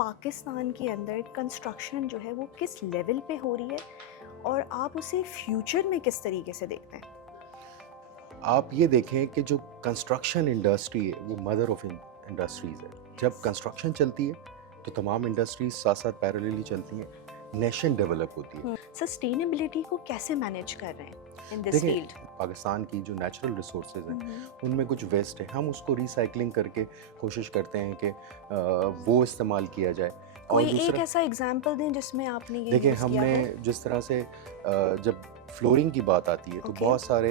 पाकिस्तान के अंदर कंस्ट्रक्शन जो है वो किस लेवल पे हो रही है और आप उसे फ्यूचर में किस तरीके से देखते हैं? आप ये देखें कि जो कंस्ट्रक्शन इंडस्ट्री है वो मदर ऑफ इंडस्ट्रीज़ है। जब कंस्ट्रक्शन चलती है तो तमाम इंडस्ट्रीज साथ साथ पैरेलली चलती हैं, नेशन डेवलप होती है। सस्टेनेबिलिटी को कैसे मैनेज कर रहे हैं इन दिस देखें, फील्ड? पाकिस्तान की जो नेचुरल रिसोर्सेज हैं उनमें कुछ वेस्ट है, हम उसको रिसाइकलिंग करके कोशिश करते हैं कि वो इस्तेमाल किया जाए। और कोई एक दूसरा, ऐसा एग्जांपल दें जिसमें आपने ये देखिए यूज़ किया हमने हो? जिस तरह से जब फ्लोरिंग की बात आती है तो ओके। बहुत सारे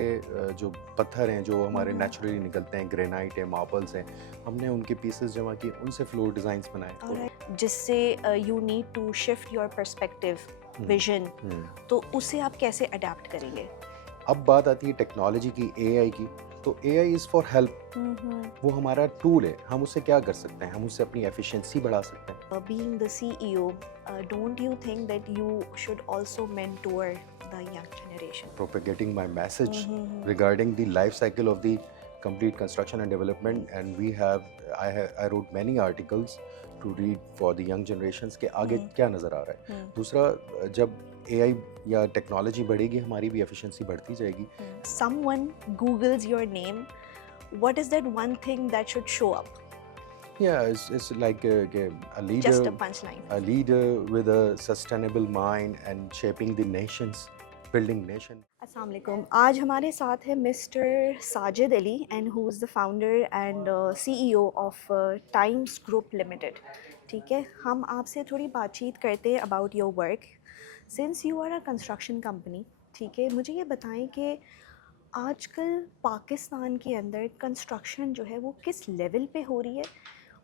जो पत्थर हैं जो हमारे नेचुरली निकलते हैं, ग्रेनाइट है, मार्बल्स हैं, हमने उनके पीसेस जमा किए, उनसे फ्लोर डिज़ाइंस बनाए। और ऑलराइट, जिससे you need to shift your perspective, hmm, vision, hmm. तो उसे आप कैसे अडेप्ट करेंगे? अब बात आती है टेक्नोलॉजी की, एआई की। तो एआई इज़ फॉर हेल्प, वो हमारा टूल है, हम उससे क्या कर सकते हैं, हम उससे अपनी एफिशिएंसी बढ़ा सकते हैं। Being the CEO, don't you think that you should also mentor the young generation? Propagating my message Mm-hmm. regarding the life cycle of the complete construction and development, and I wrote many articles to read for the young generations के आगे क्या नज़र आ रहा है। दूसरा, जब AI या technology बढ़ेगी हमारी भी एफिशिएंसी बढ़ती जाएगी। Someone Googles your name, what is that one thing that should show up? Yeah, it's like Just a punchline. a leader with a sustainable mind and shaping the nations, building nation. अस्सलाम वालेकुम। आज हमारे साथ है mister Sajid Ali and who is the founder and CEO of Times Group Limited. ठीक है, हम आपसे थोड़ी बातचीत करते हैं about your work since you are a construction company. ठीक है, मुझे ये बताएं कि आजकल पाकिस्तान के अंदर कंस्ट्रक्शन जो है वो किस लेवल पे हो रही है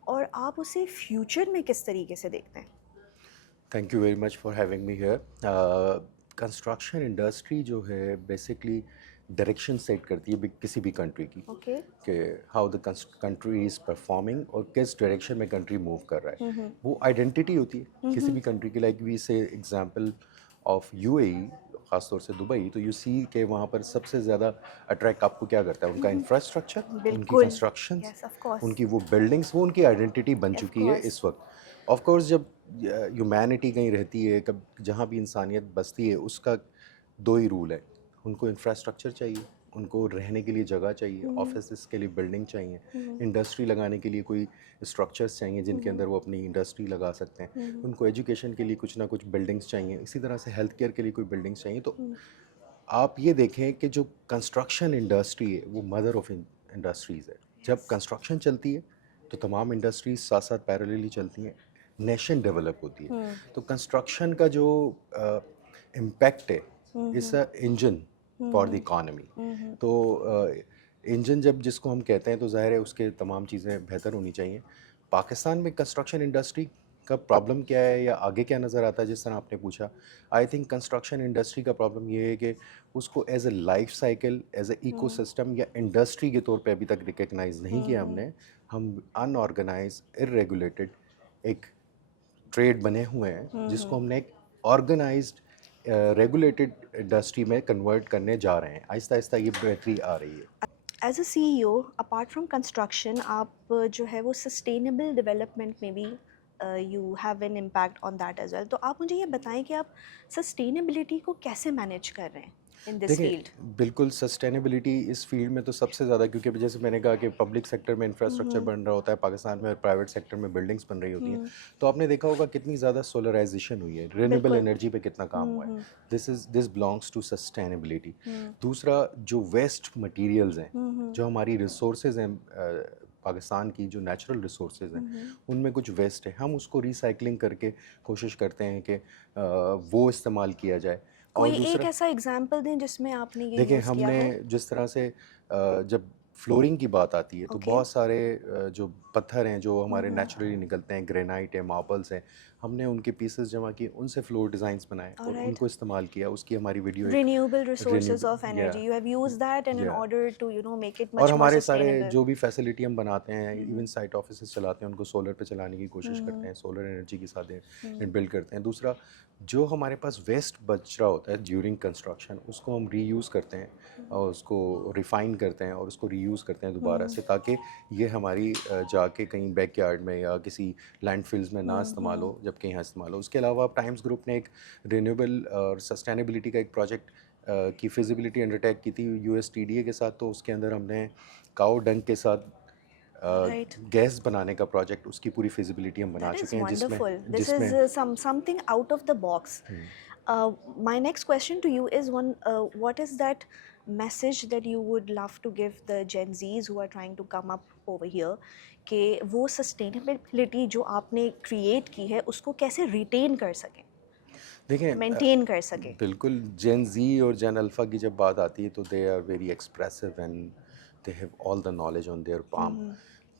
और आप उसे फ्यूचर में किस तरीके से देखते हैं? Thank you very much for having me here. Construction industry जो है बेसिकली डायरेक्शन सेट करती है किसी भी कंट्री की, ओके। कि how the country is performing और किस डायरेक्शन में कंट्री मूव कर रहा है। वो आइडेंटिटी होती है किसी भी कंट्री की। लाइक वी से एग्जांपल ऑफ यूएई, ख़ासतौर से दुबई, तो यू सी के वहाँ पर सबसे ज़्यादा अट्रैक्ट आपको क्या करता है, उनका इंफ्रास्ट्रक्चर, उनकी बिल्कुल। Constructions, yes, of course. उनकी वो बिल्डिंग्स, वो उनकी आइडेंटिटी बन ऑफ चुकी है कोर्स। इस वक्त। ऑफ कोर्स जब ह्यूमैनिटी कहीं रहती है, कब जहाँ भी इंसानियत बसती है, उसका दो ही रूल है, उनको इंफ्रास्ट्रक्चर चाहिए, उनको रहने के लिए जगह चाहिए, ऑफिस के लिए बिल्डिंग चाहिए, इंडस्ट्री लगाने के लिए कोई स्ट्रक्चर्स चाहिए जिनके अंदर वो अपनी इंडस्ट्री लगा सकते हैं, उनको एजुकेशन के लिए कुछ ना कुछ बिल्डिंग्स चाहिए, इसी तरह से हेल्थ केयर के लिए कोई बिल्डिंग्स चाहिए। तो आप ये देखें कि जो कंस्ट्रक्शन इंडस्ट्री है वो मदर ऑफ इंडस्ट्रीज़ है। जब कंस्ट्रक्शन चलती है तो तमाम इंडस्ट्रीज साथ साथ पैरेलली चलती हैं, नेशन डेवलप होती है। तो कंस्ट्रक्शन का जो इम्पैक्ट है, इस इंजन फॉर द इकॉनमी। तो इंजन जब जिसको हम कहते हैं तो ज़ाहिर है उसके तमाम चीज़ें बेहतर होनी चाहिए। पाकिस्तान में कंस्ट्रक्शन इंडस्ट्री का प्रॉब्लम क्या है या आगे क्या नज़र आता है, जिस तरह आपने पूछा, आई थिंक कंस्ट्रक्शन इंडस्ट्री का प्रॉब्लम ये है कि उसको as a life cycle, as a ecosystem या इंडस्ट्री के तौर पे अभी तक रिकग्नाइज नहीं किया हमने। हम अनऑर्गेनाइज, इरेगुलेटेड एक ट्रेड बने हुए हैं जिसको हमने एक ऑर्गेनाइज्ड रेगुलेटेड इंडस्ट्री में कन्वर्ट करने जा रहे हैं। आहिस्ता आहिस्ता ये बेहतरी आ रही है। As a CEO, apart from construction, आप जो है वो सस्टेनेबल डेवलपमेंट में भी you have an impact on that as well. तो आप मुझे ये बताएं कि आप सस्टेनेबिलिटी को कैसे मैनेज कर रहे हैं इन दिस देखिए, फील्ड? बिल्कुल सस्टेनेबिलिटी इस फील्ड में तो सबसे ज़्यादा, क्योंकि जैसे मैंने कहा कि पब्लिक सेक्टर में इंफ्रास्ट्रक्चर बन रहा होता है पाकिस्तान में और प्राइवेट सेक्टर में बिल्डिंग्स बन रही होती हैं। तो आपने देखा होगा कितनी ज़्यादा सोलराइजेशन हुई है, रिन्यूएबल बिल्कुल। एनर्जी पे कितना काम हुआ है। This belongs to sustainability. दूसरा, जो वेस्ट मटेरियल्स हैं, जो हमारी रिसोर्सेज हैं, पाकिस्तान की जो नेचुरल रिसोर्सेज हैं उनमें कुछ वेस्ट है, हम उसको रिसाइकलिंग करके कोशिश करते हैं कि वो इस्तेमाल किया जाए। और कोई एक दूसरा, ऐसा एग्जांपल दें जिसमें आपने ये देखिए यूज़ किया हमने हो? जिस तरह से जब फ्लोरिंग की बात आती है तो ओके। बहुत सारे जो पत्थर हैं जो हमारे नेचुरली निकलते हैं, ग्रेनाइट है, मार्बल्स हैं, हमने उनके पीसेस जमा किए, उनसे फ्लोर डिज़ाइंस बनाए और ऑलराइट। उनको इस्तेमाल किया। उसकी हमारी वीडियो एक Renewable resources of renewable, energy, you have used that and in या order to make it और much more हमारे सारे sustainable. जो भी फैसिलिटी हम बनाते हैं, इवन साइट ऑफिसेज चलाते हैं, उनको सोलर पे चलाने की कोशिश करते हैं, सोलर एनर्जी के साथ बिल्ड करते हैं। दूसरा, जो हमारे पास वेस्ट बच रहा होता है ड्यूरिंग कंस्ट्रक्शन, उसको हम रीयूज़ करते हैं और उसको रिफ़ाइन करते हैं और उसको रीयूज़ करते हैं दोबारा से, ताकि ये हमारी जाके कहीं बैकयार्ड में या किसी लैंडफिल्स में ना इस्तेमाल हो, जबकि यहाँ इस्तेमाल हो। उसके अलावा टाइम्स ग्रुप ने एक रिन्यूएबल और सस्टेनेबिलिटी का एक प्रोजेक्ट की फिजिबिलिटी अंडरटेक की थी यूएसटीडीए के साथ। तो उसके अंदर हमने काऊ डंग के साथ राइट। गैस बनाने का प्रोजेक्ट, उसकी पूरी फिजिबिलिटी हम बना That is चुके हैं, जिसमें wonderful. This is जिसमें something out of the box. My next question to you is one. What is that message that you would love to give the Gen Zs who are trying to come up over here? कि वो sustainability जो आपने create की है उसको कैसे retain कर सकें, देखें maintain कर सकें? बिल्कुल जेन जी और जेन अल्फ़ा की जब बात आती है तो they are very expressive and they have all the knowledge on their palm.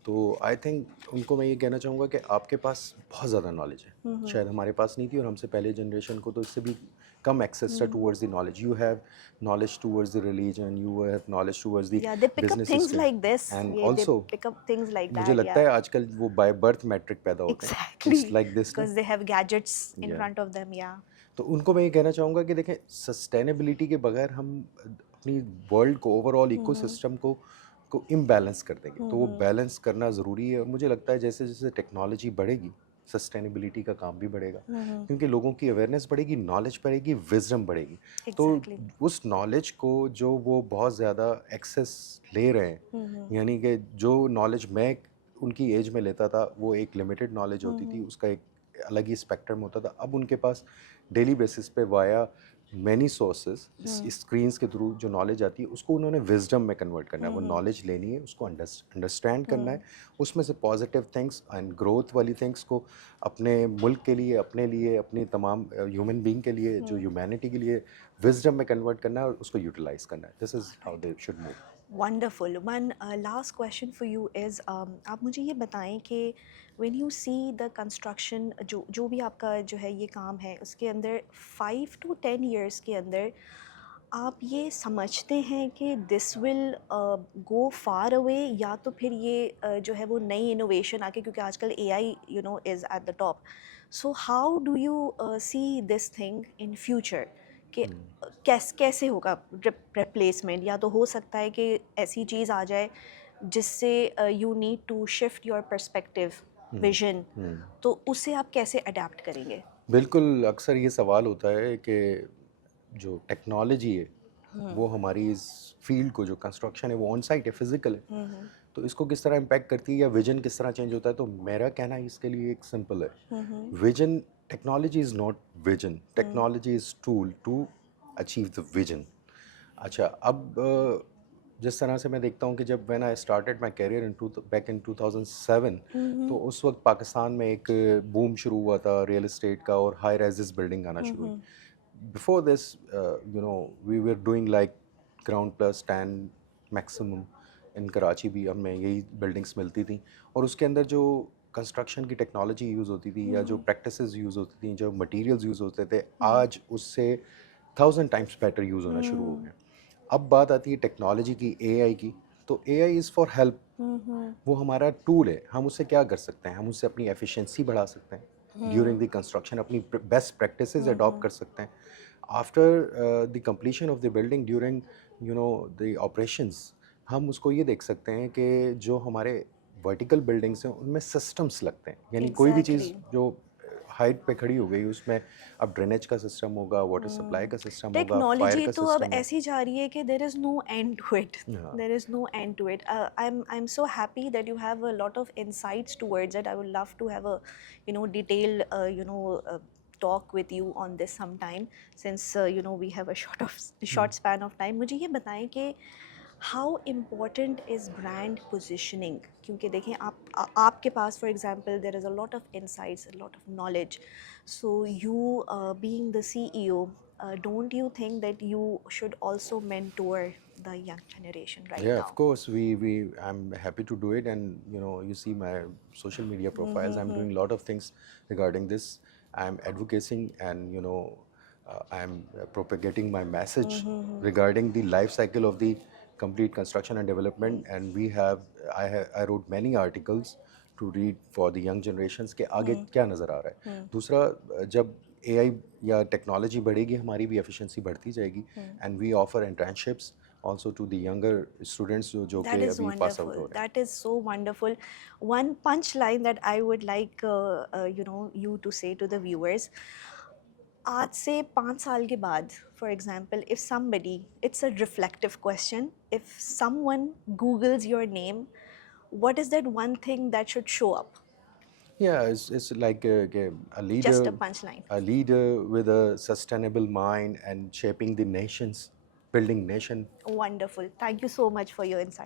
तो आई थिंक उनको मैं ये कहना चाहूँगा कि आपके पास बहुत ज़्यादा नॉलेज है, शायद हमारे पास नहीं थी और हमसे पहले जनरेशन को तो इससे भी कम एक्सेस था towards the knowledge. You have knowledge towards the religion, you have knowledge towards the Yeah, they pick up business things system like this. And Yeah, they also pick up things like मुझे that. लगता Yeah. है आजकल वो by birth matric पैदा होते हैं, Exactly. Just like this ना। Because they have gadgets in Yeah. front of them. Yeah. तो उनको मैं ये कहना चाहूँगा कि देखें, सस्टेनेबिलिटी के बगैर हम अपनी वर्ल्ड को, ओवरऑल इकोसिस्टम को इम्बैलेंस कर देंगे। तो वो बैलेंस करना ज़रूरी है और मुझे लगता है जैसे जैसे टेक्नोलॉजी बढ़ेगी सस्टेनेबिलिटी का काम भी बढ़ेगा, क्योंकि लोगों की अवेयरनेस बढ़ेगी, नॉलेज बढ़ेगी, विजडम बढ़ेगी। Exactly. तो उस नॉलेज को जो वो बहुत ज़्यादा एक्सेस ले रहे हैं, यानी कि जो नॉलेज मैं उनकी एज में लेता था वो एक लिमिटेड नॉलेज होती थी, उसका एक अलग ही स्पेक्ट्रम होता था। अब उनके पास डेली बेसिस पे वाया मैनी सोर्सेज स्क्रीन्स के थ्रू जो नॉलेज आती है उसको उन्होंने विजडम में कन्वर्ट करना है। वो नॉलेज लेनी है, उसको अंडरस्टैंड करना है, उसमें से पॉजिटिव थिंग्स एंड ग्रोथ वाली थिंग्स को अपने मुल्क के लिए, अपने लिए, अपनी तमाम ह्यूमन बीइंग के लिए, जो ह्यूमैनिटी के लिए विजडम में कन्वर्ट करना है और उसको यूटिलाइज करना है। This is how they should move. Wonderful. One last question for you is आप मुझे ये बताएं कि when you see the construction जो भी आपका जो है ये काम है उसके अंदर 5 to 10 years के अंदर आप ये समझते हैं कि this will go far away, या तो फिर ये जो है वो नई इनोवेशन आके, क्योंकि आजकल AI is at the top. So how do you see this thing in future कि कैसे होगा रिप्लेसमेंट, या तो हो सकता है कि ऐसी चीज़ आ जाए जिससे you need to shift your perspective vision, तो उसे आप कैसे अडेप्ट करेंगे? बिल्कुल, अक्सर ये सवाल होता है कि जो टेक्नोलॉजी है वो हमारी इस फील्ड को, जो कंस्ट्रक्शन है वो ऑन साइट है, फिजिकल है, तो इसको किस तरह इम्पैक्ट करती है या विजन किस तरह चेंज होता है। तो मेरा कहना इसके लिए एक सिंपल है, vision, technology is not vision, technology is tool to achieve the vision. अच्छा, अब जिस तरह से मैं देखता हूँ कि जब when I started my career in back in 2007, तो उस वक्त पाकिस्तान में एक बूम शुरू हुआ था रियल एस्टेट का और हाई राइजेस बिल्डिंग आना शुरू हुई। Before this we were doing like ground plus 10 maximum in Karachi भी हमें यही बिल्डिंग्स मिलती थी, और उसके अंदर जो कंस्ट्रक्शन की टेक्नोलॉजी यूज़ होती थी या जो प्रैक्टिसेस यूज़ होती थी, जो मटेरियल्स यूज़ होते थे, आज उससे 1000 टाइम्स बेटर यूज़ होना शुरू हो गया। अब बात आती है टेक्नोलॉजी की, एआई की, तो एआई इज़ फॉर हेल्प, वो हमारा टूल है। हम उससे क्या कर सकते हैं? हम उससे अपनी एफिशिएंसी बढ़ा सकते हैं ड्यूरिंग द कंस्ट्रक्शन, अपनी बेस्ट प्रैक्टिसेस अडॉप्ट कर सकते हैं। After the completion of the building, during the operations, हम उसको ये देख सकते हैं कि जो हमारे वर्टिकल बिल्डिंग्स हैं उनमें सिस्टम्स लगते हैं, यानी कोई भी चीज़ जो हाइट पे खड़ी हो गई उसमें अब ड्रेनेज का सिस्टम होगा, वाटर सप्लाई का सिस्टम होगा, फायर टेक्नोलॉजी का तो अब सिस्टम है। ऐसी जा रही है कि there is no end to it, हाँ। There is no end to it. I am so happy that you have a lot of insights towards it. I would love to have a detail talk with you on this sometime, since we have a short span of time. मुझे ये बताएं कि how important is brand positioning? क्योंकि देखें आपके पास for example there is a lot of insights, a lot of knowledge, so you being the CEO, don't you think that you should also mentor the young generation right Yeah, now? of course. I'm happy to do it, and you see my social media profiles. I'm doing a lot of things regarding this. I'm advocating, and I'm propagating my message regarding the life cycle of the complete construction and development. And I wrote many articles to read for the young generations के आगे क्या नज़र आ रहा है। दूसरा, जब AI या technology बढ़ेगी हमारी भी एफिशिएंसी बढ़ती जाएगी, and we offer internships also to the younger students जो That कि is अभी pass out हो wonderful. रहे हैं. That is so wonderful. One punchline that I would like, you to say to the viewers. आज से 5 साल के बाद, for example, if somebody, it's a reflective question, if someone Googles your name, what is that one thing that should show up? Yeah, it's like Just a punchline. a leader with a sustainable mind and shaping the nations, building nation. Wonderful. Thank you so much for your insight.